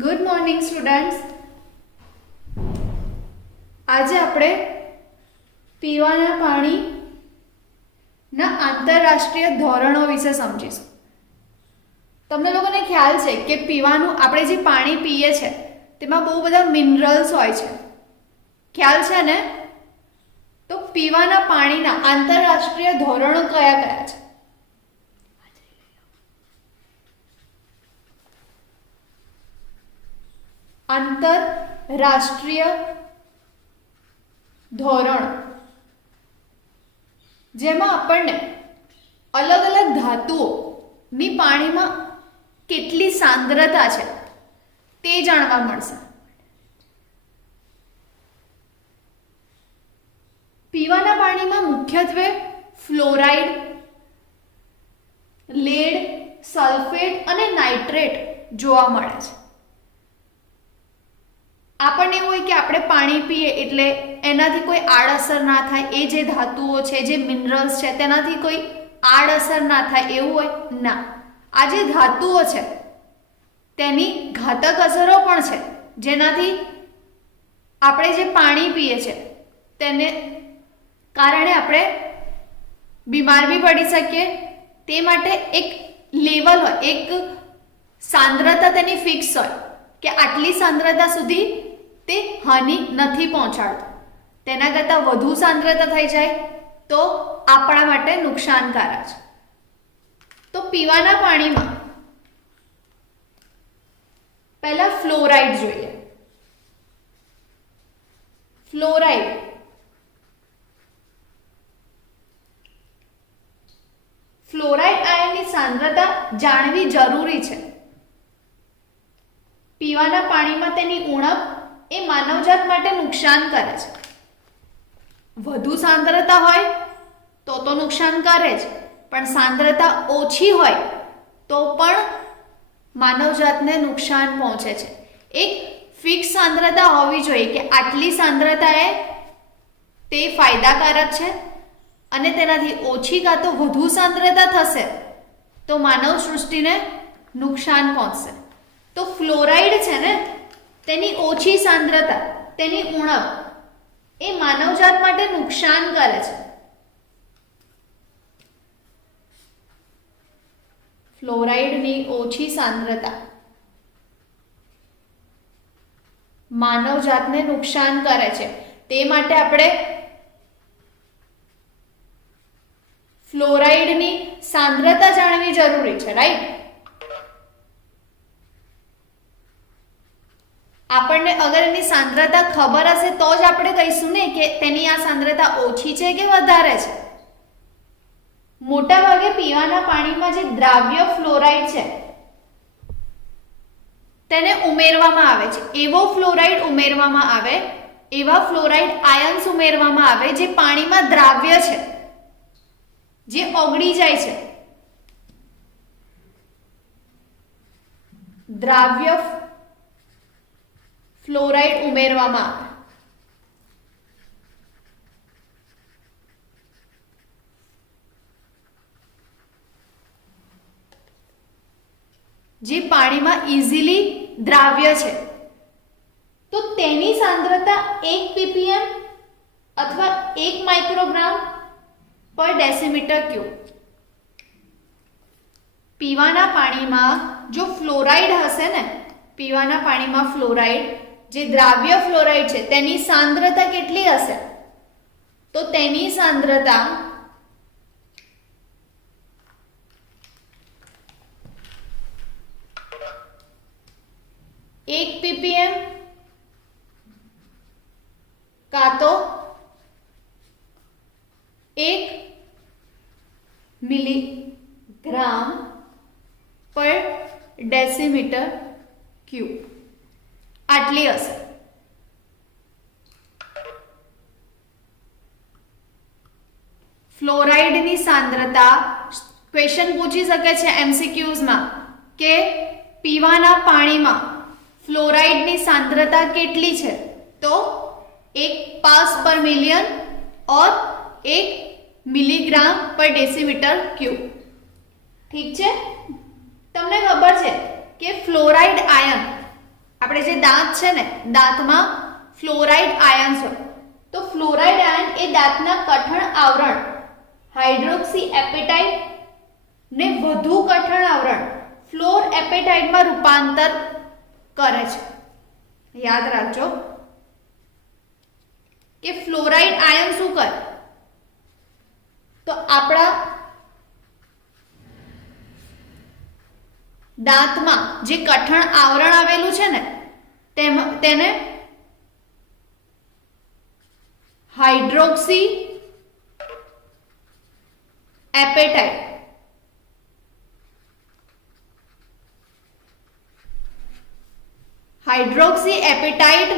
Good morning students. આજે આપણે પીવાના પાણીના આંતરરાષ્ટ્રીય ધોરણો વિશે સમજીશું. તમને લોકોને ખ્યાલ છે કે પીવાનું આપણે જે પાણી પીએ છે તેમાં બહુ બધા મિનરલ્સ હોય છે, ખ્યાલ છે ને? તો પીવાના પાણીના આંતરરાષ્ટ્રીય ધોરણો કયા કયા છે? આંતરરાષ્ટ્રીય ધોરણ જેમાં આપણને અલગ અલગ ધાતુઓની પાણીમાં કેટલી સાંદ્રતા છે તે જાણવા મળશે. પીવાના પાણીમાં મુખ્યત્વે ફ્લોરાઇડ, લેડ, સલ્ફેટ અને નાઇટ્રેટ જોવા મળે છે. આપણને એવું હોય કે આપણે પાણી પીએ એટલે એનાથી કોઈ આડઅસર ના થાય, એ જે ધાતુઓ છે, જે મિનરલ્સ છે તેનાથી કોઈ આડઅસર ના થાય એવું હોય ના. આ જે ધાતુઓ છે તેની ઘાતક અસરો પણ છે, જેનાથી આપણે જે પાણી પીએ છે તેને કારણે આપણે બીમાર બી પડી શકીએ. તે માટે એક લેવલ હોય, એક સાંદ્રતા તેની ફિક્સ હોય કે આટલી સાંદ્રતા સુધી તે હાનિ નથી પહોંચાડતું. તેના કરતાં વધુ સાંદ્રતા થઈ જાય તો આપણા માટે નુકસાનકારક છે. તો પીવાના પાણીમાં પહેલા ફ્લોરાઇડ જોઈએ. ફ્લોરાઇડ આયનની સાંદ્રતા જાણવી જરૂરી છે. પીવાના પાણીમાં તેની ઉણપ એ માનવજાત માટે નુકસાન કરે છે. વધુ સાંદ્રતા હોય તો નુકસાન કરે જ, પણ સાંદ્રતા ઓછી હોય તો પણ માનવજાતને નુકસાન પહોંચે છે. એક ફિક્સ સાંદ્રતા હોવી જોઈએ કે આટલી સાંદ્રતા તે ફાયદાકારક છે, અને તેનાથી ઓછી કાં તો વધુ સાંદ્રતા થશે તો માનવ સૃષ્ટિને નુકસાન પહોંચશે. તો ફ્લોરાઇડ છે ને, તેની ઓછી સાંદ્રતા, તેની ઉણપ એ માનવજાત માટે નુકસાન કરે છે. ફ્લોરાઇડની ઓછી સાંદ્રતા માનવજાતને નુકસાન કરે છે. તે માટે આપણે ફ્લોરાઇડની સાંદ્રતા જાણવી જરૂરી છે, રાઈટ? આપણને અગર એની સાંદ્રતા ખબર હશે તો જ આપણે કહીશું ને કે તેની આ સાંદ્રતા ઓછી છે કે વધારે છે. મોટા ભાગે પીવાના પાણીમાં જે દ્રાવ્ય ફ્લોરાઇડ છે તેને ઉમેરવામાં આવે છે. એવો ફ્લોરાઇડ ઉમેરવામાં આવે, એવા ફ્લોરાઇડ આયન્સ ઉમેરવામાં આવે જે પાણીમાં દ્રાવ્ય છે, જે ઓગળી જાય છે. દ્રાવ્ય ફ્લોરાઇડ ઉમેરવામાં આવે. જે પાણીમાં ઇઝીલી દ્રાવ્ય છે તો તેની સાંદ્રતા 1 ppm અથવા 1 માઇક્રોગ્રામ પર ડેસીમીટર ક્યુબ. પીવાના પાણીમાં જો ફ્લોરાઇડ હશે ને, પીવાના પાણીમાં ફ્લોરાઇડ, જે દ્રાવ્ય ફ્લોરાઇડ છે તેની સાંદ્રતા કેટલી હશે? તો તેની સાંદ્રતા 1 ppm કાં તો 1 મિલીગ્રામ પર ડેસીમીટર ક્યુબ આટલી હશે. ફ્લોરાઇડની સાંદ્રતા, ક્વેશ્ચન પૂછી શકે છે એમસીક્યુઝમાં કે પીવાના પાણીમાં ફ્લોરાઇડની સાંદ્રતા કેટલી છે? તો 1 પાર્ટ્સ પર મિલિયન और 1 મિલીગ્રામ પર ડેસીમીટર ક્યુબ. ઠીક છે? તમને ખબર છે કે ફ્લોરાઇડ આયન આપણે જે દાંત છે ને, દાંતમાં ફ્લોરાઇડ આયન્સ હોય, તો ફ્લોરાઇડ આયન એ દાંતના કઠણ આવરણ હાઇડ્રોક્સી એપેટાઇટ ને વધુ કઠણ આવરણ ફ્લોર એપેટાઇટમાં રૂપાંતર કરે છે. યાદ રાખજો કે ફ્લોરાઇડ આયન શું કરે, તો આપણા દાંતમાં જે કઠણ આવરણ આવેલું છે ને તેને હાઇડ્રોક્સી એપેટાઇટ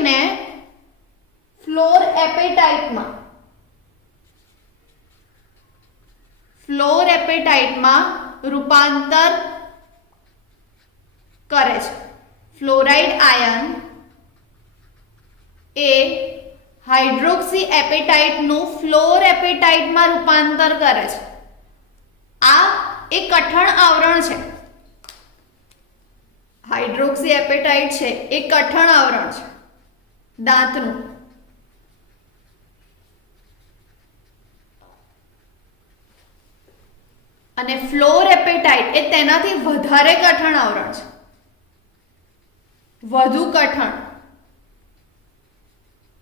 ને ફ્લોર એપેટાઇટમાં રૂપાંતર કરે છે. ફ્લોરાઇડ આયન એ હાઇડ્રોક્સી એપેટાઇટનું ફ્લોર એપેટાઇટમાં રૂપાંતર કરે છે. આ એક કઠણ આવરણ છે. હાઇડ્રોક્સી એપેટાઇટ છે એ કઠણ આવરણ છે દાંતનું. અને ફ્લોર એપેટાઇટ એ તેનાથી વધારે કઠણ આવરણ છે, વધુ કઠણ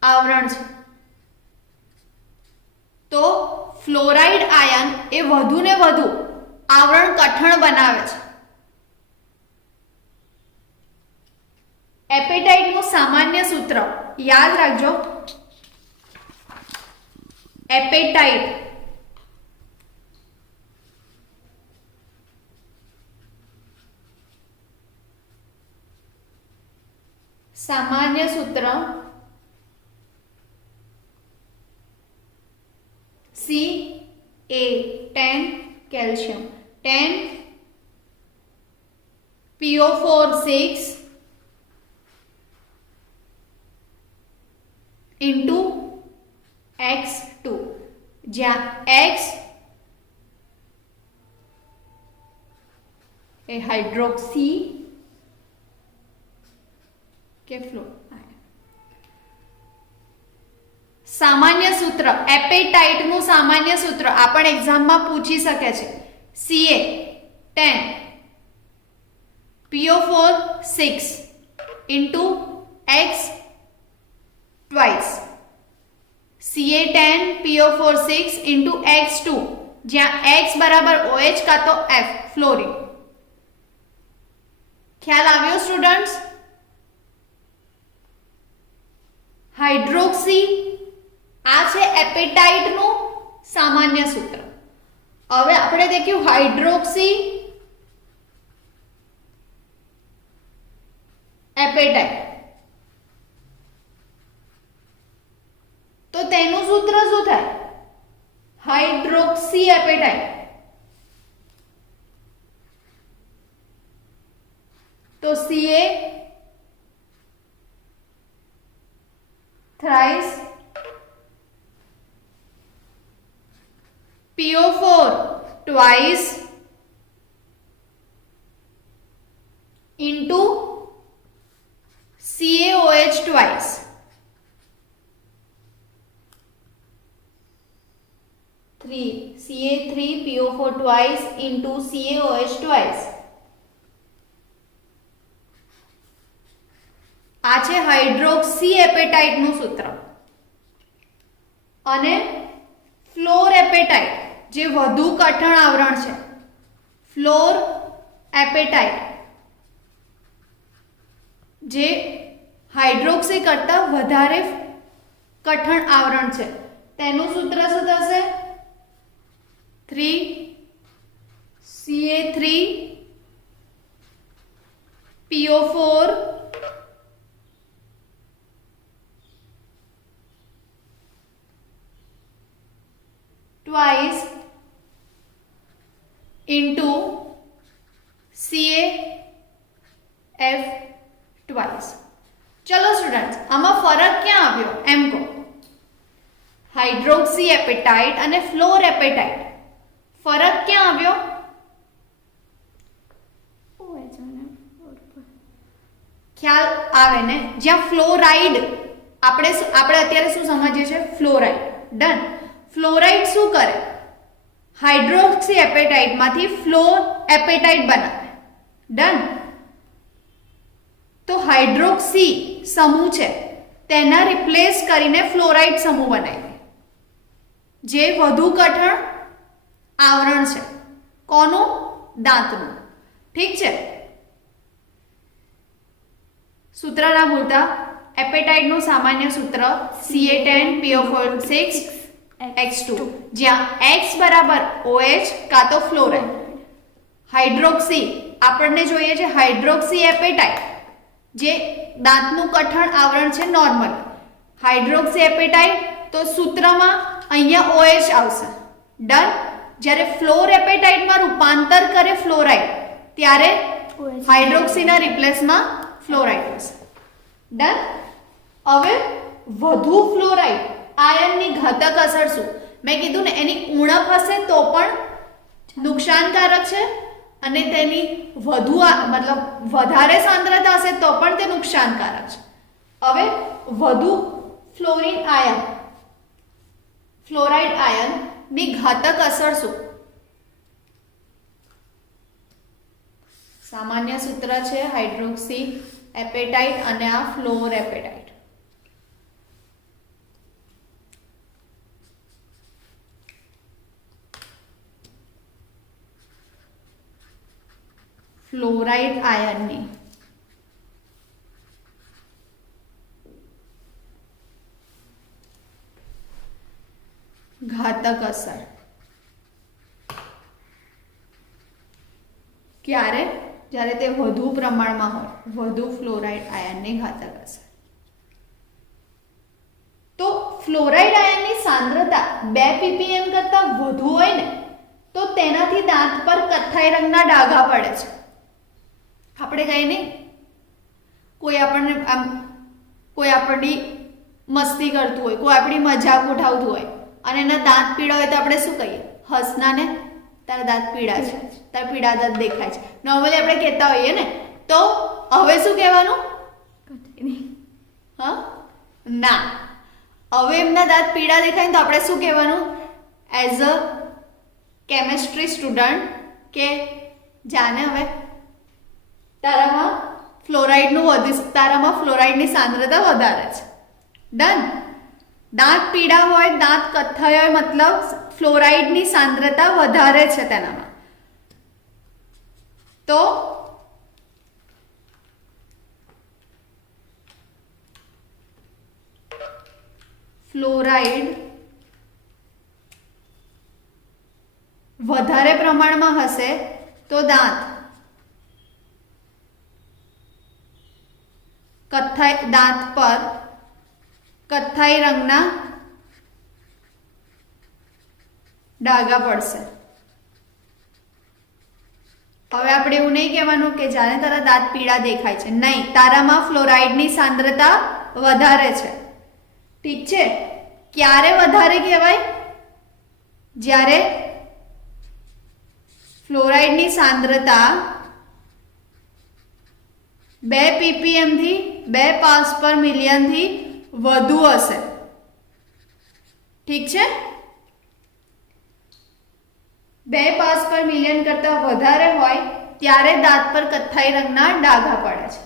આવરણ છે. તો ફ્લોરાઇડ આયન એ વધુ ને વધુ આવરણ કઠણ બનાવે છે. એપેટાઇટનું સામાન્ય સૂત્ર યાદ રાખજો. એપેટાઇટ સામાન્ય સૂત્ર Ca10 calcium 10 PO4 6 into X2, જ્યાં X એ હાઇડ્રોક્સી કે ફ્લોર. સામાન્ય સૂત્ર એપેટાઇટનું સામાન્ય સૂત્ર આપણ એક્ઝામમાં પૂછી શકે છે. Ca10 PO4 6 into X twice. Ca10 PO4 6 into X2, જ્યાં X બરાબર OH કાં તો F ફ્લોરિન. ખ્યાલ આવ્યો સ્ટુડન્ટ્સ? હાઇડ્રોક્સી આ છે એપેટાઇટનું સામાન્ય સૂત્ર. હવે આપણે દેખ્યું હાઇડ્રોક્સી એપેટાઇટ, તો તેનું સૂત્ર શું થાય? Hydroxy appetite. તો Ca thrice PO4 twice into CaOH twice. Ca3 PO4 twice into CaOH twice. આ છે હાઇડ્રોક્સી એપેટાઇટનું સૂત્ર. અને ફ્લોર એપેટાઇટ જે વધુ કઠણ આવરણ છે, ફ્લોર એપેટાઇટ જે હાઇડ્રોક્સી કરતા વધારે કઠણ આવરણ છે, તેનું સૂત્ર શું થશે? 3 Ca3 PO4 twice into CaF twice. ચલો સ્ટુડન્ટ્સ, આમાં ફરક ક્યાં આવ્યો એમ કહો. હાઇડ્રોક્સી એપેટાઇટ અને ફ્લોર એપેટાઇટ, ફરક ક્યાં આવ્યો? ખ્યાલ આવે ને, જ્યાં ફ્લોરાઇડ આપણે અત્યારે શું સમજીએ છીએ? ફ્લોરાઇડ. ડન. ફ્લોરાઇડ શું કરે? હાઇડ્રોક્સી એપેટાઇટમાંથી ફ્લોર એપેટાઇટ બનાવે. ડન. તો હાઇડ્રોક્સી સમૂહ છે તેના રિપ્લેસ કરીને ફ્લોરાઇડ સમૂહ બનાવી દે, જે વધુ કઠણ આવરણ છે. કોનું? દાંતનું. ઠીક છે. સૂત્ર ના ભૂલતા. એપેટાઇટનું સામાન્ય સૂત્ર CA10PO6X2, જ્યાં X બરાબર OH કાં તો ફ્લોરાઇડ. હાઇડ્રોક્સી આપણને જોઈએ છે હાઇડ્રોક્સી એપેટાઇટ, જે દાંતનું કઠણ આવરણ છે નોર્મલ. હાઇડ્રોક્સી એપેટાઇટ તો સૂત્રમાં અહીંયા OH આવશે. ડન. જ્યારે ફ્લોર એપેટાઇટમાં રૂપાંતર કરે ફ્લોરાઇડ ત્યારે હાઇડ્રોક્સીના રિપ્લેસમાં ફ્લોરાઇડ હશે. ડન. હવે વધુ ફ્લોરાઇડ આયનની ઘાતક અસર શું? મેં કીધું ને, એની ઉણપ હશે તો પણ નુકસાનકારક છે, અને તેની મતલબ વધારે સાંદ્રતા હશે તો પણ તે નુકસાનકારક છે. હવે વધુ ફ્લોરાઇડ આયન ની ઘાતક અસર શું? સામાન્ય સૂત્ર છે હાઇડ્રોક્સી એપેટાઇટ અને આ ફ્લોર એપેટાઇટ. ફ્લોરાઇડ આયનની ઘાતક અસર ક્યારે? જ્યારે તે વધુ પ્રમાણમાં હોય, વધુ ફ્લોરાઇડ આયનની ઘાતક અસર. તો ફ્લોરાઇડ આયનની સાંદ્રતા 2 ppm કરતા વધુ હોય ને તો તેનાથી દાંત પર કથ્થાઈ રંગના ડાઘા પડે છે. આપણે કહીએ નહીં, કોઈ આપણી મસ્તી કરતું હોય, કોઈ આપણી મજાક ઉઠાવતું હોય અને એના દાંત પીળા હોય તો આપણે શું કહીએ? હસના ને, તારા દાંત પીળા છે, તારા પીળા દાંત દેખાય છે. નોર્મલી આપણે કહેતા હોઈએ ને. તો હવે શું કહેવાનું? હા ના, હવે એમના દાંત પીળા દેખાય તો આપણે શું કહેવાનું? એઝ અ કેમેસ્ટ્રી સ્ટુડન્ટ કે જાને હવે તારામાં ફ્લોરાઇડની સાંદ્રતા વધારે છે. ડન. દાંત પીળા હોય, દાંત કથ્થાઈ હોય, મતલબ ફ્લોરાઇડની સાંદ્રતા વધારે છે તેનામાં. તો ફ્લોરાઇડ વધારે પ્રમાણમાં હશે તો દાંત પર કથ્થાઈ રંગના ડાઘા પડશે. હવે આપણે એવું નહીં કહેવાનું કે જાણે તારા દાંત પીળા દેખાય છે. નહીં, તારામાં ફ્લોરાઇડની સાંદ્રતા વધારે છે. ઠીક છે. ક્યારે વધારે કહેવાય? જ્યારે ફ્લોરાઇડની સાંદ્રતા 2 ppm થી 2 પાર્ટ્સ પર મિલિયન થી વધુ હશે. ઠીક છે. 2 પાર્ટ્સ પર મિલિયન કરતા વધારે હોય ત્યારે દાંત પર કથ્થાઈ રંગના ડાઘા પડે છે.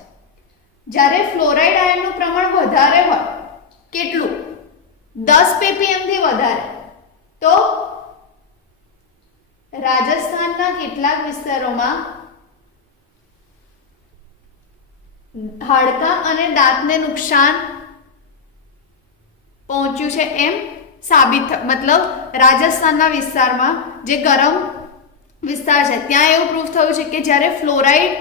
જ્યારે ફ્લોરાઇડ આયનનું પ્રમાણ વધારે હોય, કેટલું? 10 ppm થી વધારે, તો રાજસ્થાનના કેટલાક વિસ્તારોમાં હાડકાં અને દાંતને નુકસાન પહોંચ્યું છે એમ સાબિત, મતલબ રાજસ્થાનના વિસ્તારમાં જે ગરમ વિસ્તાર છે ત્યાં એવું પ્રૂફ થયું છે કે જ્યારે ફ્લોરાઇડ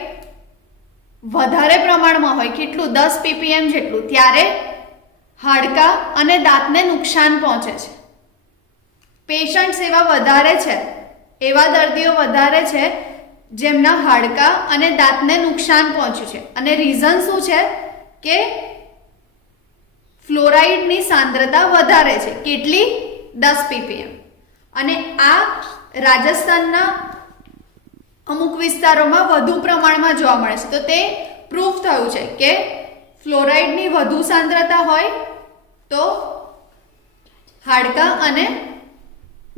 વધારે પ્રમાણમાં હોય, કેટલું? 10 ppm જેટલું, ત્યારે હાડકાં અને દાંતને નુકસાન પહોંચે છે. પેશન્ટ્સ એવા દર્દીઓ વધારે છે જેમના હાડકાં અને દાંતને નુકસાન પહોંચ્યું છે. અને રીઝન શું છે? કે ફ્લોરાઇડની સાંદ્રતા વધારે છે. કેટલી? 10 ppm. અને આ રાજસ્થાનના અમુક વિસ્તારોમાં વધુ પ્રમાણમાં જોવા મળે છે. તો તે પ્રૂફ થયું છે કે ફ્લોરાઇડની વધુ સાંદ્રતા હોય તો હાડકાં અને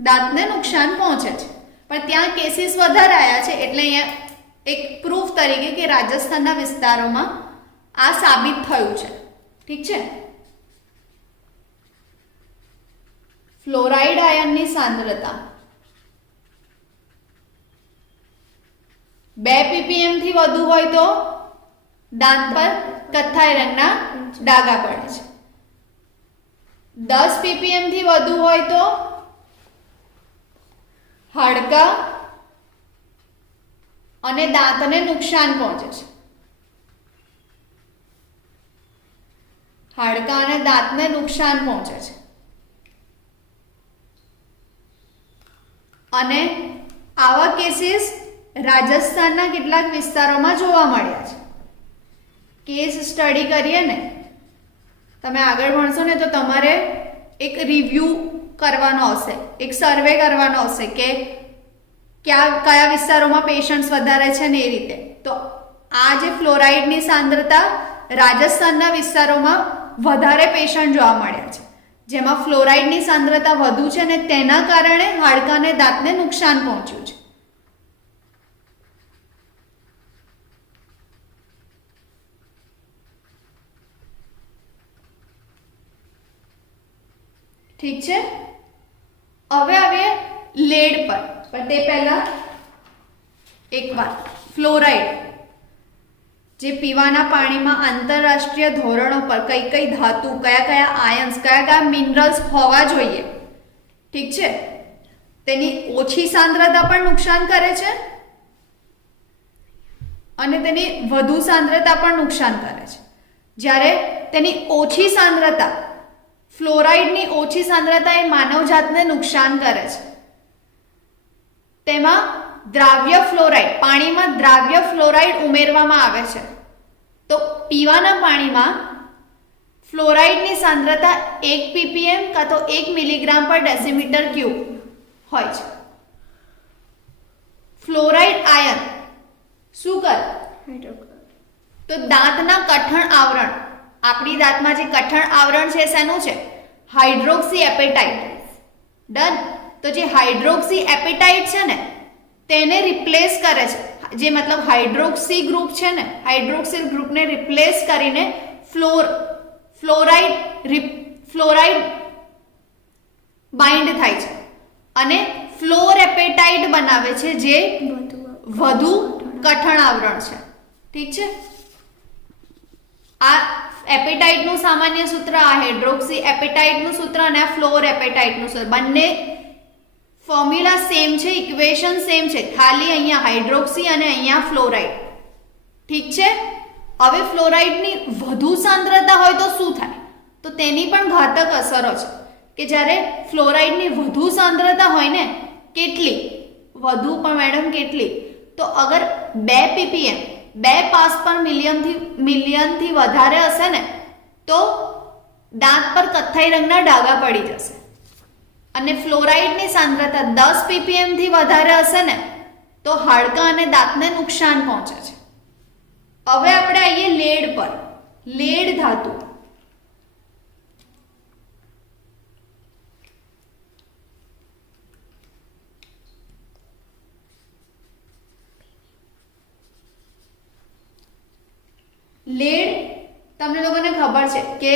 દાંતને નુકસાન પહોંચે છે, પણ ત્યાં કેસીસ વધારે આવ્યા છે એટલે અહીંયા એક પ્રૂફ તરીકે કે રાજસ્થાનના વિસ્તારોમાં આ સાબિત થયું છે. ઠીક છે. ફ્લોરાઇડ આયનની સાંદ્રતા 2 ppm થી વધુ હોય તો દાંત પર કથ્થાઈ રંગના ડાઘા પડે છે. 10 ppm થી વધુ હોય તો હાડકાં અને દાંતને નુકસાન પહોંચે છે. હાડકાં અને દાંતને નુકસાન પહોંચે છે. અને આવા કેસીસ રાજસ્થાનના કેટલાક વિસ્તારોમાં જોવા મળ્યા છે. કેસ સ્ટડી કરીએ ને, તમે આગળ ભણશો ને તો તમારે એક રિવ્યુ કરવાનો હશે, એક સર્વે કરવાનો હશે કે કયા વિસ્તારોમાં પેશન્ટ્સ વધારે છે ને એ રીતે. તો આ જે ફ્લોરાઇડની સાંદ્રતા રાજસ્થાનના વિસ્તારોમાં વધારે પેશન્ટ જોવા મળ્યા છે, જેમાં ફ્લોરાઇડની સાંદ્રતા વધુ છે ને તેના કારણે હાડકાં અને દાંતને નુકસાન પહોંચ્યું છે. ઠીક છે. હવે આવીએ લેડ પર, પણ તે પહેલા એક વાત, ફ્લોરાઇડ જે પીવાના પાણીમાં આંતરરાષ્ટ્રીય ધોરણો પર કઈ કઈ ધાતુ, કયા કયા આયન્સ, કયા કયા મિનરલ્સ હોવા જોઈએ, ઠીક છે, તેની ઓછી સાંદ્રતા પણ નુકસાન કરે છે અને તેની વધુ સાંદ્રતા પણ નુકસાન કરે છે. જ્યારે તેની ઓછી સાંદ્રતા, ફ્લોરાઇડની ઓછી સાંદ્રતા એ માનવજાતને નુકસાન કરે છે. તેમાં દ્રાવ્ય ફ્લોરાઇડ, પાણીમાં દ્રાવ્ય ફ્લોરાઇડ ઉમેરવામાં આવે છે. તો પીવાના પાણીમાં ફ્લોરાઇડની સાંદ્રતા 1 ppm કાં તો 1 મિલીગ્રામ પર ડેસીમીટર ક્યુબ હોય છે. ફ્લોરાઇડ આયન શું કરે? તો દાંતના કઠણ આવરણ, આપણી દાંતમાં જે કઠણ આવરણ છે શેનું છે? Hydroxy appetite. ડન. તો જે હાઇડ્રોક્સી એપેટાઇટ છે ને તેને રિપ્લેસ કરે છે, જે મતલબ હાઇડ્રોક્સી ગ્રુપ છે ને, હાઇડ્રોક્સિલ ગ્રુપને રિપ્લેસ કરીને ફ્લોરાઇડ બાઇન્ડ થાય છે અને ફ્લોર એપેટાઇટ બનાવે છે, જે વધુ કઠણ આવરણ છે. ઠીક છે. આ એપેટાઇટનું સામાન્ય સૂત્ર, આ હાઇડ્રોક્સી એપેટાઇટનું સૂત્ર અને આ ફ્લોર એપેટાઇટનું સૂત્ર, બંને ફોર્મ્યુલા સેમ છે, ઇક્વેશન સેમ છે, ખાલી અહીંયા હાઇડ્રોક્સી અને અહીંયા ફ્લોરાઇડ. ઠીક છે. હવે ફ્લોરાઇડની વધુ સાંદ્રતા હોય તો શું થાય? તો તેની પણ ઘાતક અસરો છે કે જ્યારે ફ્લોરાઇડની વધુ સાંદ્રતા હોય ને, કેટલી વધુ, પણ મેડમ કેટલી? તો અગર 2 ppm, 2 પાસ પર મિલિયનથી વધારે હશે ને તો દાંત પર કથ્થાઈ રંગના ડાઘા પડી જશે. અને ફ્લોરાઇડની સાંદ્રતા 10 ppm થી વધારે હશે ને તો હાડકાં અને દાંતને નુકસાન પહોંચે છે. હવે આપણે આવીએ લેડ પર. લેડ ધાતુ લેડ, તમને લોકોને ખબર છે કે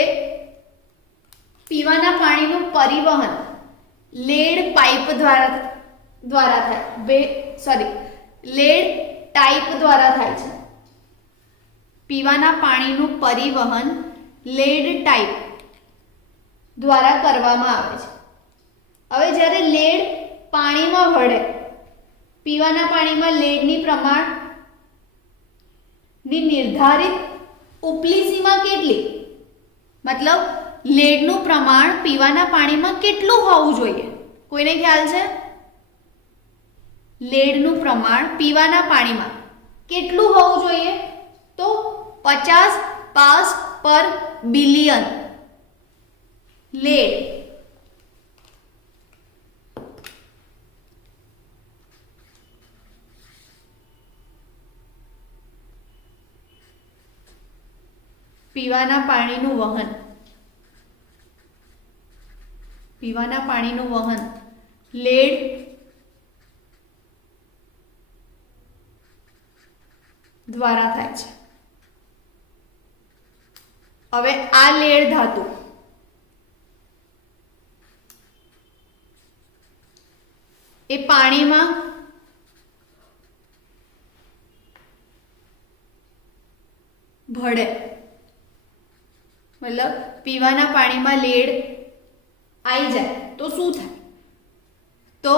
પીવાના પાણીનું પરિવહન લેડ પાઇપ દ્વારા થાય, લેડ ટાઇપ દ્વારા થાય છે. પીવાના પાણીનું પરિવહન લેડ ટાઇપ દ્વારા કરવામાં આવે છે. હવે જ્યારે લેડ પાણીમાં ભળે, પીવાના પાણીમાં લેડની પ્રમાણની નિર્ધારિત ઉપલી સીમા કેટલી? મતલબ લેડનું પ્રમાણ પીવાના પાણીમાં કેટલું હોવું જોઈએ? કોઈને ખ્યાલ છે? લેડનું પ્રમાણ પીવાના પાણીમાં કેટલું હોવું જોઈએ? તો 50 પાર્ટ્સ પર બિલિયન લેડ. પીવાના પાણીનું વહન, પીવાના પાણીનું વહન લેડ દ્વારા થાય છે. હવે આ લેડ ધાતુ એ પાણીમાં ભળે, મતલબ પીવાના પાણીમાં લેડ આવી જાય તો શું થાય? તો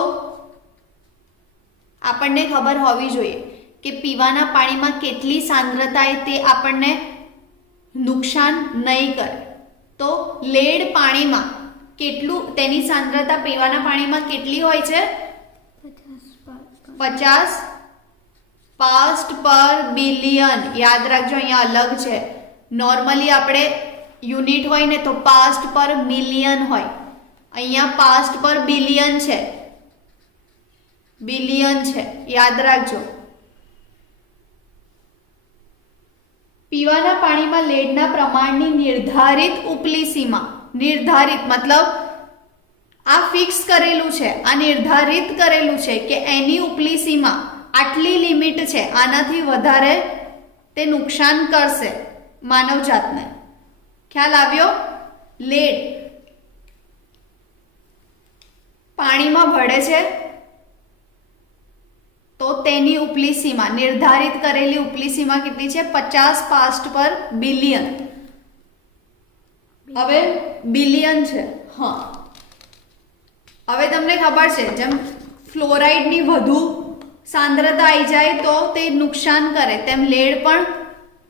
આપણને ખબર હોવી જોઈએ કે પીવાના પાણીમાં કેટલી સાંદ્રતા તે આપણને નુકસાન નહીં કરે. તો લેડ પાણીમાં કેટલું, તેની સાંદ્રતા પીવાના પાણીમાં કેટલી હોય છે? 50 પાર્ટ્સ પર બિલિયન. યાદ રાખજો, અહીંયા અલગ છે. નોર્મલી આપણે યુનિટ હોય ને તો પાર્ટ્સ પર મિલિયન હોય, અહીંયા પાર્ટ્સ પર બિલિયન છે, બિલિયન છે, યાદ રાખજો. પીવાના પાણીમાં લેડના પ્રમાણની નિર્ધારિત ઉપલી સીમા, નિર્ધારિત મતલબ આ ફિક્સ કરેલું છે, આ નિર્ધારિત કરેલું છે કે એની ઉપલી સીમા આટલી લિમિટ છે, આનાથી વધારે તે નુકસાન કરશે માનવજાતને. ખ્યાલ આવ્યો? લેડ પાણીમાં ભળે છે તો તેની ઉપલી સીમા, નિર્ધારિત કરેલી ઉપલી સીમા કેટલી છે? 50 પાર્ટ્સ પર બિલિયન. હવે બિલિયન છે. હા, હવે તમને ખબર છે જેમ ફ્લોરાઇડની વધુ સાંદ્રતા આવી જાય તો તે નુકસાન કરે, તેમ લેડ પણ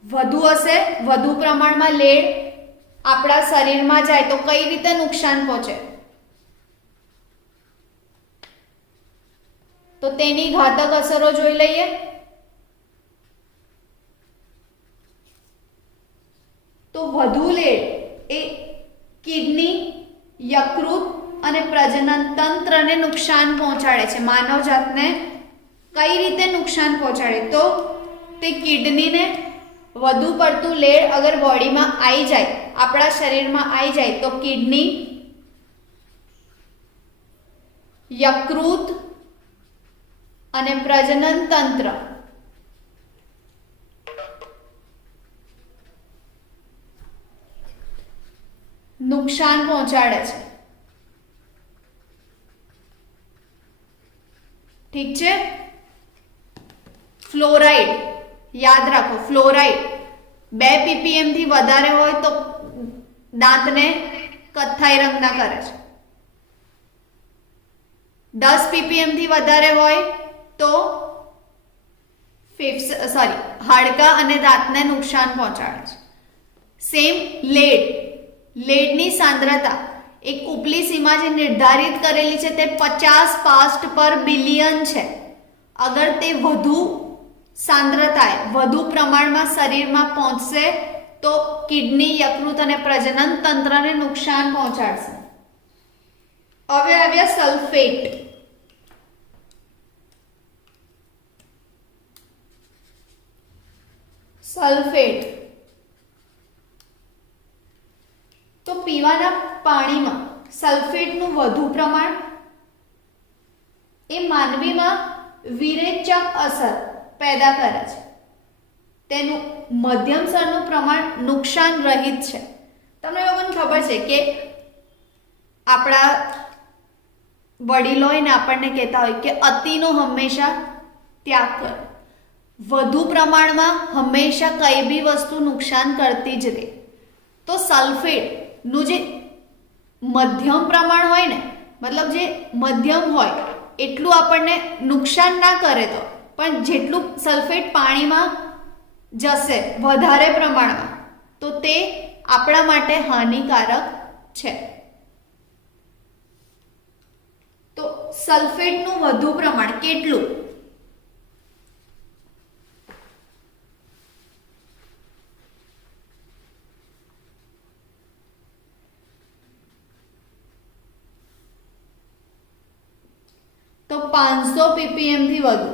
વધુ હશે, વધુ પ્રમાણમાં લેડ આપણા શરીરમાં જાય તો કઈ રીતે નુકસાન પહોંચે? તો તેની ઘાતક અસરો જોઈ લઈએ. તો વધુ લેડ એ કિડની, યકૃત અને પ્રજનન તંત્રને નુકસાન પહોંચાડે છે. માનવજાતને કઈ રીતે નુકસાન પહોંચાડે? તો તે કિડનીને વધુ પડતું લેડ અગર બોડીમાં આવી જાય, આપણા શરીરમાં આવી જાય તો કિડની, યકૃત અને પ્રજનન તંત્ર નુકસાન પહોંચાડે છે. ઠીક છે? ફ્લોરાઇડ યાદ રાખો, ફ્લોરાઇડ 2 ppm થી વધારે હોય તો દાંતને કથ્થાઈ રંગના કરે છે. 10 ppm થી વધારે હોય તો હાડકા અને દાંતને નુકસાન પહોંચાડે છે. સેમ લેડ, લેડની સાંદ્રતા એક ઉપલી સીમા જે નિર્ધારિત કરેલી છે તે 50 પાર્ટ્સ પર બિલિયન છે. અગર તે વધુ સાંદ્રતાએ, વધુ પ્રમાણમાં શરીરમાં પહોંચશે તો કિડની, યકૃત અને પ્રજનન તંત્રને નુકસાન પહોંચાડશે. હવે આવ્યા સલ્ફેટ. સલ્ફેટ તો પીવાના પાણીમાં સલ્ફેટનું વધુ પ્રમાણ એ માનવીમાં વિરેચક અસર પેદા કરે છે. તેનું મધ્યમ સ્તરનું પ્રમાણ નુકસાન રહિત છે. તમને લોકોને ખબર છે કે આપણા વડીલો હોય ને આપણને કહેતા હોય કે અતિનો હંમેશા ત્યાગ કરો. વધુ પ્રમાણમાં હંમેશા કઈ બી વસ્તુ નુકસાન કરતી જ રહે. તો સલ્ફેટનું જે મધ્યમ પ્રમાણ હોય ને, મતલબ જે મધ્યમ હોય એટલું આપણને નુકસાન ના કરે તો પણ જેટલું સલ્ફેટ પાણીમાં જશે વધારે પ્રમાણમાં તો તે આપણા માટે હાનિકારક છે. તો સલ્ફેટનું વધુ પ્રમાણ કેટલું? તો 500 ppm થી વધુ.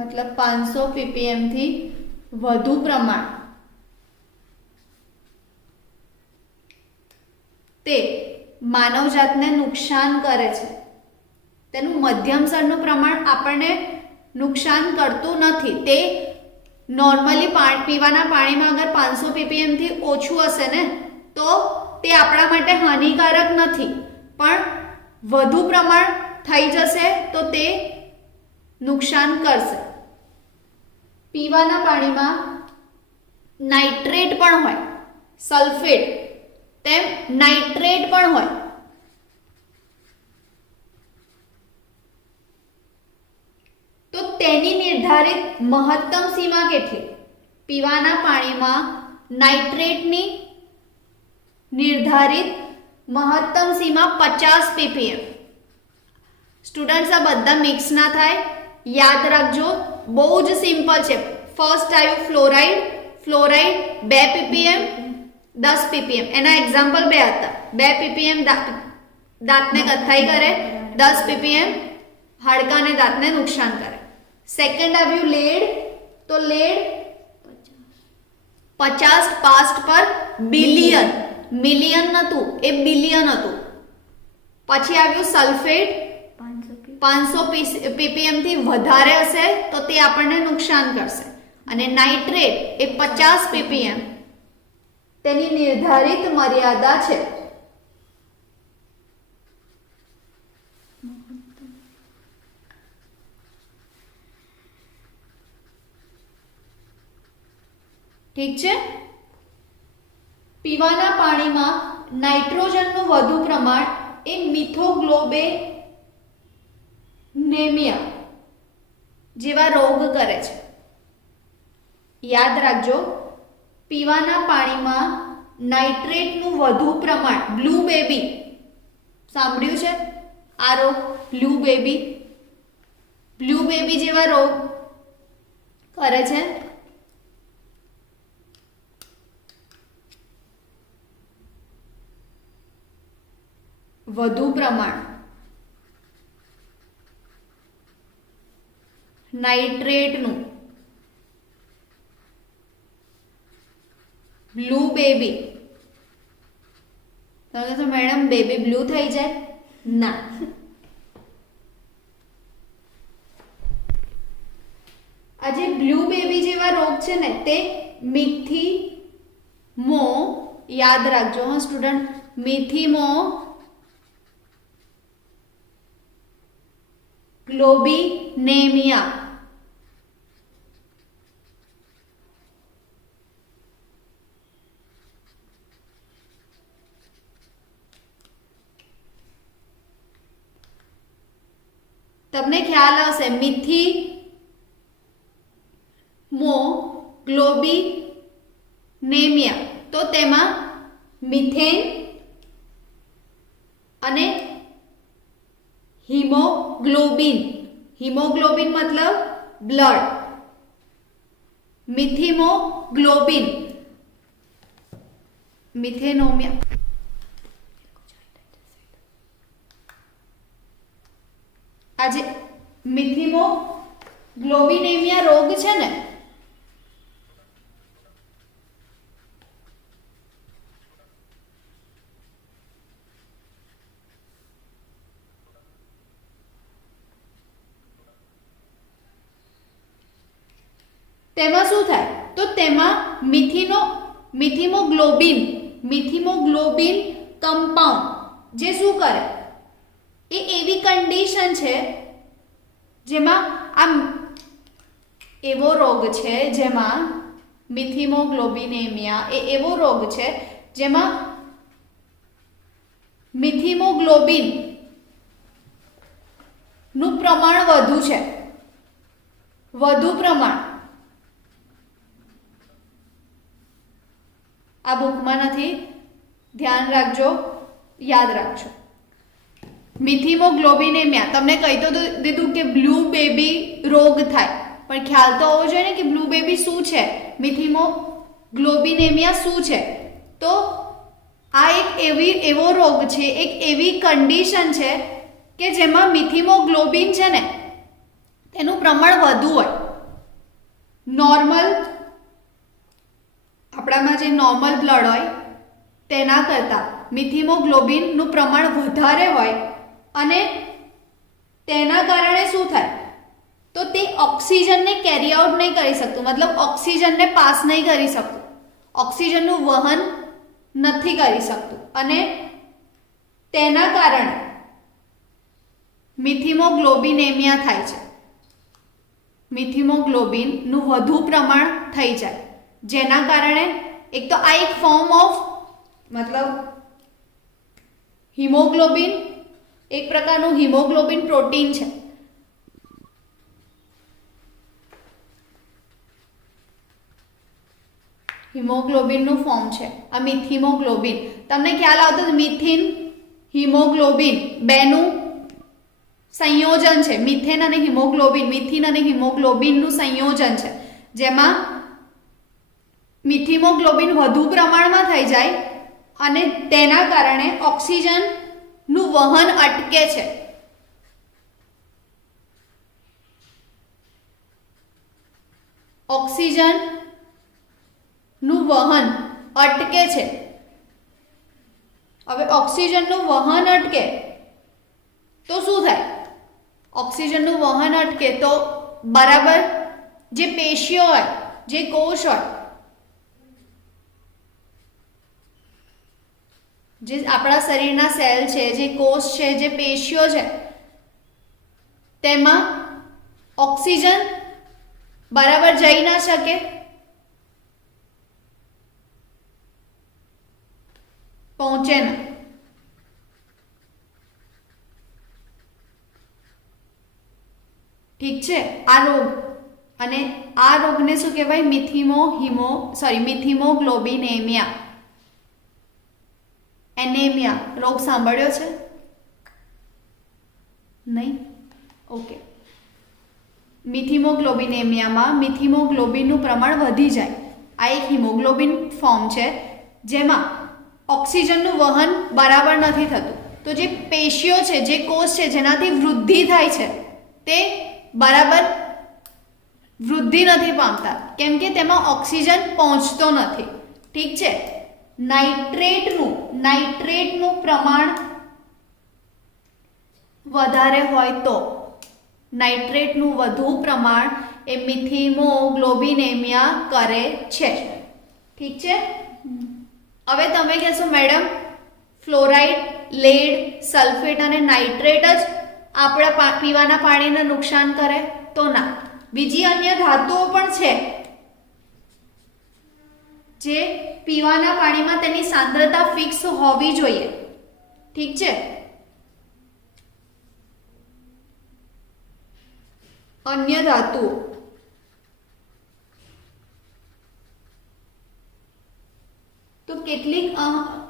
મતલબ 500 ppm થી વધુ પ્રમાણ તે માનવજાતને નુકસાન કરે છે. તેનું મધ્યમ સ્તરનું પ્રમાણ આપણને નુકસાન કરતું નથી. તે નોર્મલી પીવાના પાણીમાં અગર 500 ppm થી ઓછું હશે ને તો તે આપણા માટે હાનિકારક નથી, પણ વધુ પ્રમાણ થઈ જશે તો તે નુકસાન કરશે. પીવાના પાણીમાં નાઇટ્રેટ પણ હોય, સલ્ફેટ તેમ નાઇટ્રેટ પણ હોય. તો તેની નિર્ધારિત મહત્તમ સીમા કેટલી? પીવાના પાણીમાં નાઇટ્રેટની નિર્ધારિત મહત્તમ સીમા 50 ppm. સ્ટુડન્ટ્સ આ બધા મિક્સ ના થાય, યાદ રાખજો. બહુ જ સિમ્પલ છે. ફર્સ્ટ આવ્યું ફ્લોરાઇડ. Fluoride 2 ppm 10 ppm. એના એક્ઝામ્પલ બે હતા. 2 ppm દાંતને કથ્થાઈ કરે, 10 ppm હાડકાને દાંતને નુકસાન કરે. સેકન્ડ આવ્યું લેડ. તો લેડ 50 પાસ્ટ પર બિલિયન, મિલિયન નતું, એ બિલિયન હતું. પછી આવ્યું સલ્ફેટ. 500 ppm થી વધારે હશે તો તે આપણને નુકસાન કરશે. અને નાઇટ્રેટ એ 50 ppm તેની નિર્ધારિત મર્યાદા છે. ઠીક છે. પીવાના પાણીમાં નાઇટ્રોજનનું વધુ પ્રમાણ એ મિથોગ્લોબિનેમિયા જેવા રોગ કરે છે. યાદ રાખજો, પીવાના પાણીમાં નાઇટ્રેટનું વધુ પ્રમાણ, બ્લુ બેબી સાંભળ્યું છે આ રોગ? બ્લુ બેબી જેવા રોગ કરે છે. વધુ પ્રમાણ નાઇટ્રેટનું, બ્લુ બેબી. તમે કહેશો મેડમ બેબી બ્લુ થઈ જાય? ના. આ જે બ્લુ બેબી જેવા રોગ છે ને તે મિથિમો, યાદ રાખજો હા સ્ટુડન્ટ, મિથિમો ગ્લોબિનેમિયા તમને ખ્યાલ હશે. મિથિમોગ્લોબિનેમિયા તો તેમાં મિથેન અને હિમોગ્લોબિન, હિમોગ્લોબિન મતલબ બ્લડ, મિથિમોગ્લોબિન, મિથેનોમિયા. આજે મિથિમોગ્લોબિનેમિયા રોગ છે ને તેમાં શું થાય? તો તેમાં મિથિમોગ્લોબિન કમ્પાઉન્ડ જે શું કરે, એ એવી કન્ડિશન છે જેમાં આ એવો રોગ છે જેમાં મિથિમોગ્લોબિનેમિયા એ એવો રોગ છે જેમાં મિથિમોગ્લોબિન નું પ્રમાણ વધુ છે, વધુ પ્રમાણ. આ બુકમાં નથી, ધ્યાન રાખજો, યાદ રાખજો. મિથિમોગ્લોબિનેમિયા તમને કહી તો દીધું કે બ્લુ બેબી રોગ થાય, પણ ખ્યાલ તો હોવો જોઈએ ને કે બ્લુ બેબી શું છે, મિથિમોગ્લોબિનેમિયા શું છે. તો આ એક એવો રોગ છે, એક એવી કન્ડિશન છે કે જેમાં મિથિમોગ્લોબિન છે ને તેનું પ્રમાણ વધુ હોય. નોર્મલ આપણામાં જે નોર્મલ બ્લડ હોય તેના કરતાં મિથિમોગ્લોબિનનું પ્રમાણ વધારે હોય અને તેના કારણે શું થાય તો તે ઓક્સિજનને કેરી આઉટ નહીં કરી શકતું, મતલબ ઓક્સિજનને પાસ નહીં કરી શકતું, ઓક્સિજનનું વહન નથી કરી શકતું અને તેના કારણે મિથિમોગ્લોબિનેમિયા થાય છે. મિથિમોગ્લોબિનનું વધુ પ્રમાણ થઈ જાય, જેના કારણે એક તો આ એક ફોર્મ ઓફ મતલબ હિમોગ્લોબિન, એક પ્રકારનું હિમોગ્લોબિન પ્રોટીન છે. હિમોગ્લોબિનનું ફોર્મ છે આ મિથિમોગ્લોબિન. તમને ખ્યાલ આવતો મિથિન હિમોગ્લોબિન બેનું સંયોજન છે. મિથેન અને હિમોગ્લોબિન, મિથિન અને હિમોગ્લોબિનનું સંયોજન છે, જેમાં મિથિમોગ્લોબિન વધુ પ્રમાણમાં થઈ જાય અને તેના કારણે ઓક્સિજનનું વહન અટકે છે. ઓક્સિજનનું વહન અટકે છે. હવે ઓક્સિજનનું વહન અટકે તો શું થાય? ઓક્સિજનનું વહન અટકે તો બરાબર જે પેશીઓ હોય, જે કોષ હોય, જે આપણા શરીરના સેલ છે, જે કોષ છે, જે પેશીઓ છે, તેમાં ઓક્સિજન બરાબર જઈ ના શકે. પહોંચે ના. ઠીક છે, આ રોગ, અને આ રોગને શું કહેવાય? મિથિમોગ્લોબિનેમિયા. એનેમિયા રોગ સાંભળ્યો છે? નહીં? ઓકે. મિથિમોગ્લોબિનેમિયામાં મિથિમોગ્લોબિનનું પ્રમાણ વધી જાય. આ એક હિમોગ્લોબિન ફોર્મ છે જેમાં ઓક્સિજનનું વહન બરાબર નથી થતું. તો જે પેશીઓ છે, જે કોષ છે, જેનાથી વૃદ્ધિ થાય છે, તે બરાબર વૃદ્ધિ નથી પામતા, કેમ કે તેમાં ઓક્સિજન પહોંચતો નથી. ઠીક છે. નાઇટ્રેટનું પ્રમાણ વધારે હોય તો, નાઇટ્રેટનું વધુ પ્રમાણ એ મિથિમોગ્લોબિનેમિયા કરે છે. ઠીક છે. હવે તમે કહેશો મેડમ ફ્લોરાઇડ, લેડ, સલ્ફેટ અને નાઇટ્રેટ જ આપણા પીવાના પાણીને નુકસાન કરે? તો ના, બીજી અન્ય ધાતુઓ પણ છે જે પીવાના પાણીમાં તેની સાંદ્રતા ફિક્સ હોવી જોઈએ. ઠીક છે. અન્ય ધાતુઓ તો કેટલીક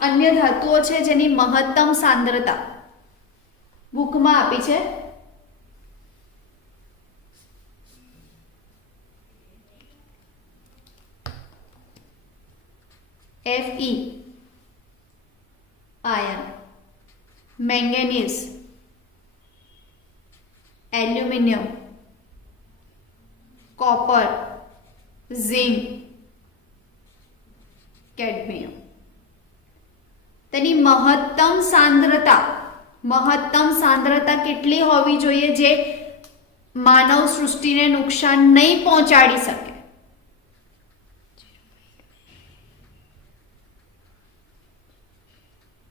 અન્ય ધાતુઓ છે જેની મહત્તમ સાંદ્રતા બુકમાં આપી છે. Fe iron, manganese, aluminium, copper, zinc, cadmium. તેની મહત્તમ સાંદ્રતા કેટલી હોવી જોઈએ જે માનવ સૃષ્ટિને નુકસાન નહીં પહોંચાડી શકે?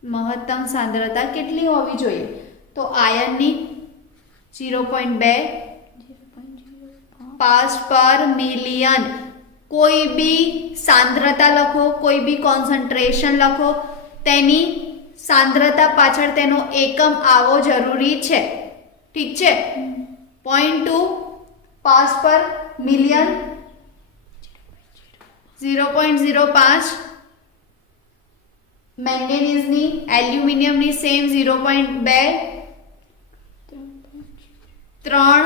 મહત્તમ સાંદ્રતા કેટલી હોવી જોઈએ? તો આયર્નની 0.2 પાર્ટ્સ પર મિલિયન. કોઈ બી સાંદ્રતા લખો, કોઈ બી કોન્સન્ટ્રેશન લખો, તેની સાંદ્રતા પાછળ તેનો એકમ આવો જરૂરી છે. ઠીક છે. 0.2 પાર્ટ્સ પર મિલિયન, 0.05 મેંગેનીઝની, એલ્યુમિનિયમની સેમ 0.2, 3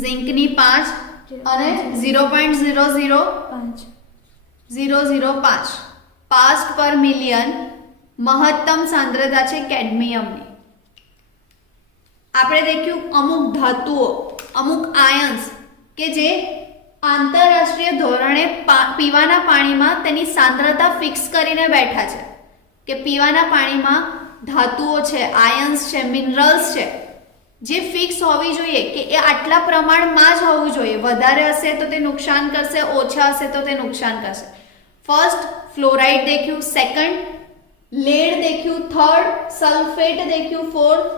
ઝિંકની 5 અને 0.005 પાર્ટ્સ પર મિલિયન મહત્તમ સાંદ્રતા છે કેડમિયમની. આપણે દેખ્યું અમુક ધાતુઓ, અમુક આયન્સ કે જે આંતરરાષ્ટ્રીય ધોરણે પીવાના પાણીમાં તેની સાંદ્રતા ફિક્સ કરીને બેઠા છે કે પીવાના પાણીમાં ધાતુઓ છે, આયન્સ છે, મિનરલ્સ છે, જે ફિક્સ હોવી જોઈએ કે એ આટલા પ્રમાણમાં જ હોવું જોઈએ. વધારે હશે તો તે નુકસાન કરશે, ઓછા હશે તો તે નુકસાન કરશે. ફર્સ્ટ ફ્લોરાઇડ દેખ્યું, સેકન્ડ લેડ દેખ્યું, થર્ડ સલ્ફેટ દેખ્યું, ફોર્થ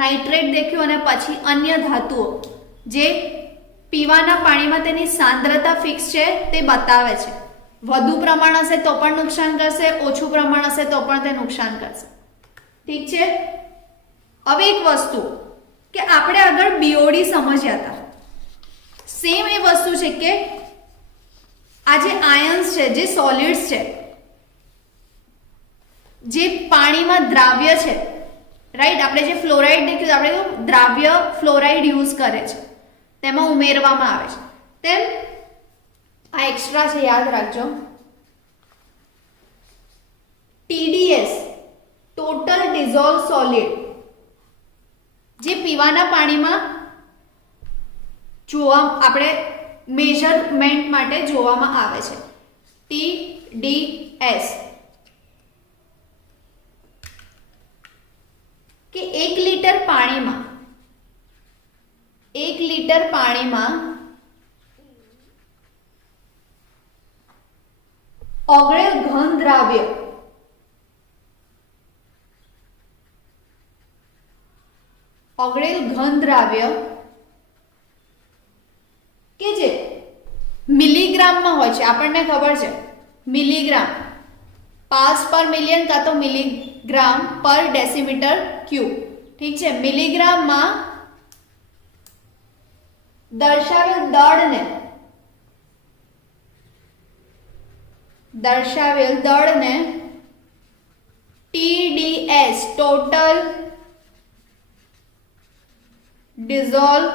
નાઇટ્રેટ દેખ્યું અને પછી અન્ય ધાતુઓ જે પીવાના પાણીમાં તેની સાંદ્રતા ફિક્સ છે તે બતાવે છે. વધુ પ્રમાણ હશે તો પણ નુકસાન કરશે, ઓછું પ્રમાણ હશે તો પણ તે નુકસાન કરશે. ઠીક છે. હવે એક વસ્તુ કે આપણે આગળ બીઓડી સમજ્યા હતા, સેમ એ વસ્તુ છે કે આ જે આયન્સ છે, જે સોલિડ્સ છે, જે પાણીમાં દ્રાવ્ય છે, રાઈટ, આપણે જે ફ્લોરાઇડ દેખ્યું આપણે દ્રાવ્ય ફ્લોરાઇડ યુઝ કરે છે, તેમાં ઉમેરવામાં આવે છે. તેમ આ એક્સ્ટ્રા છે, યાદ રાખજો. TDS ટોટલ ડિઝોલ્વ સોલિડ જે પીવાના પાણીમાં આપણે મેઝરમેન્ટ માટે જોવામાં આવે છે, TDS, કે 1 લીટર પાણીમાં ઓગળેલ ઘન દ્રાવ્ય કે જે મિલીગ્રામમાં હોય છે, આપણને ખબર છે મિલીગ્રામ, પાર્ટ્સ પર મિલિયન કાં તો મિલીગ્રામ પર ડેસીમીટર ક્યુબ. ઠીક છે. મિલીગ્રામમાં દર્શાવેલ દળને TDS ટોટલ ડિઝોલ્વ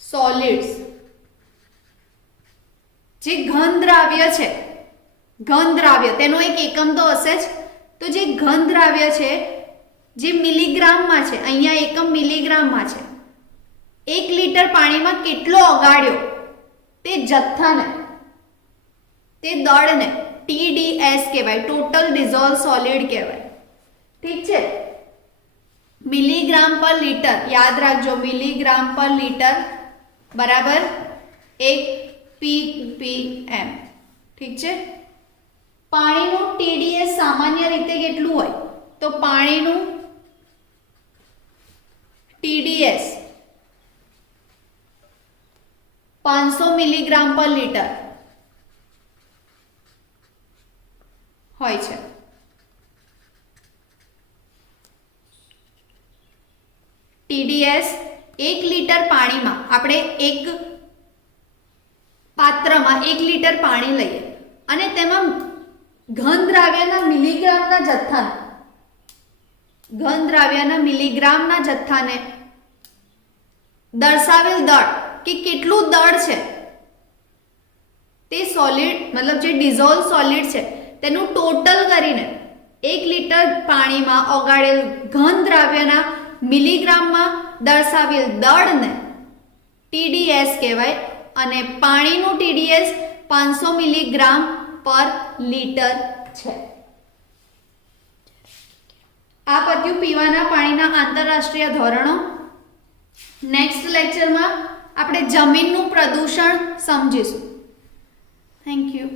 સોલિડ્સ, જે ઘન દ્રાવ્ય છે, તેનો એક એકમ તો હશે જ. તો જે ઘન દ્રાવ્ય છે જે મિલીગ્રામમાં છે, અહીંયા એકમ મિલીગ્રામમાં છે, 1 લીટર પાણીમાં કેટલો ઓગાળ્યો તે જથ્થાને, તે દળને TDS કહેવાય, ટોટલ ડિઝોલ્વ સોલિડ કહેવાય. ઠીક છે. મિલીગ્રામ પર લીટર, યાદ રાખજો, મિલીગ્રામ પર લીટર બરાબર 1 ppm. ઠીક છે. પાણીનું TDS સામાન્ય રીતે કેટલું હોય તો પાણીનું TDS 500 મિલીગ્રામ પર લીટર હોય છે. TDS 1 લીટર પાણીમાં, આપણે એક પાત્રમાં 1 લીટર પાણી લઈએ અને તેમાં ઘન દ્રાવ્યના મિલીગ્રામના જથ્થાને દર્શાવેલ દળ કે કેટલું દળ છે તે સોલિડ, મતલબ જે ડિઝોલ્વ સોલિડ છે તેનું ટોટલ કરીને 1 લીટર પાણીમાં ઓગાળેલ ઘન દ્રાવ્યના મિલીગ્રામમાં દર્શાવેલ દળને TDS કહેવાય અને પાણીનું TDS 500 મિલીગ્રામ પર લીટર છે. આ પત્યું પીવાના પાણીના આંતરરાષ્ટ્રીય ધોરણો. નેક્સ્ટ લેક્ચરમાં આપણે જમીનનું પ્રદૂષણ સમજીશું. Thank you.